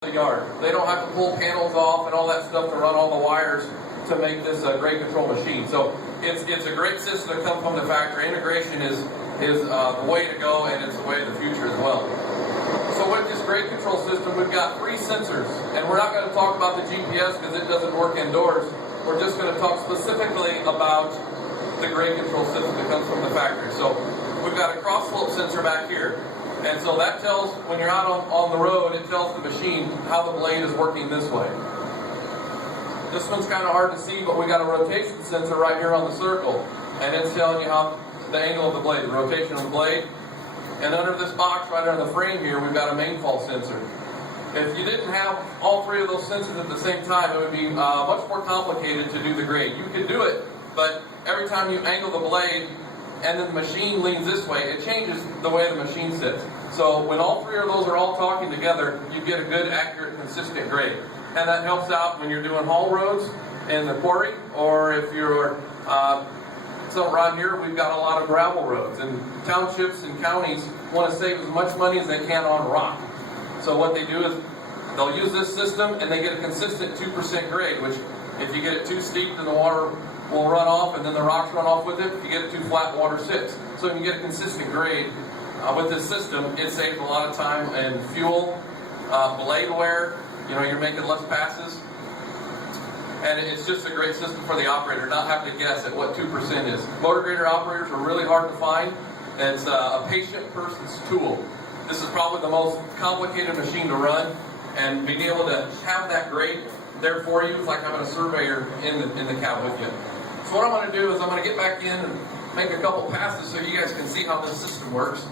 the yard. They don't have to pull panels off and all that stuff to run all the wires to make this a grade control machine. So it's a great system to come from the factory. Integration is the way to go, and it's the way of the future as well. So with this grade control system, we've got 3 sensors, and we're not going to talk about the GPS because it doesn't work indoors. We're just going to talk specifically about the grade control system that comes from the factory. So we've got a cross slope sensor back here. And so that tells, when you're out on the road, it tells the machine how the blade is working this way. This one's kind of hard to see, but we got a rotation sensor right here on the circle. And it's telling you how the angle of the blade, the rotation of the blade. And under this box, right under the frame here, we've got a main fault sensor. If you didn't have all 3 of those sensors at the same time, it would be much more complicated to do the grade. You could do it, but every time you angle the blade, and then the machine leans this way, it changes the way the machine sits. So when all 3 of those are all talking together, you get a good, accurate, consistent grade. And that helps out when you're doing haul roads in the quarry, or if you're, so around here we've got a lot of gravel roads, and townships and counties want to save as much money as they can on rock. So what they do is they'll use this system and they get a consistent 2% grade, which if you get it too steep, then the water will run off and then the rocks run off with it. If you get it too flat, water sits. So if you get a consistent grade with this system, it saves a lot of time and fuel, blade wear. You know, you're making less passes. And it's just a great system for the operator, not having to guess at what 2% is. Motor grader operators are really hard to find. It's a patient person's tool. This is probably the most complicated machine to run, and being able to have that grade there for you is like having a surveyor in the cab with you. So what I'm going to do is I'm going to get back in and make a couple passes so you guys can see how this system works.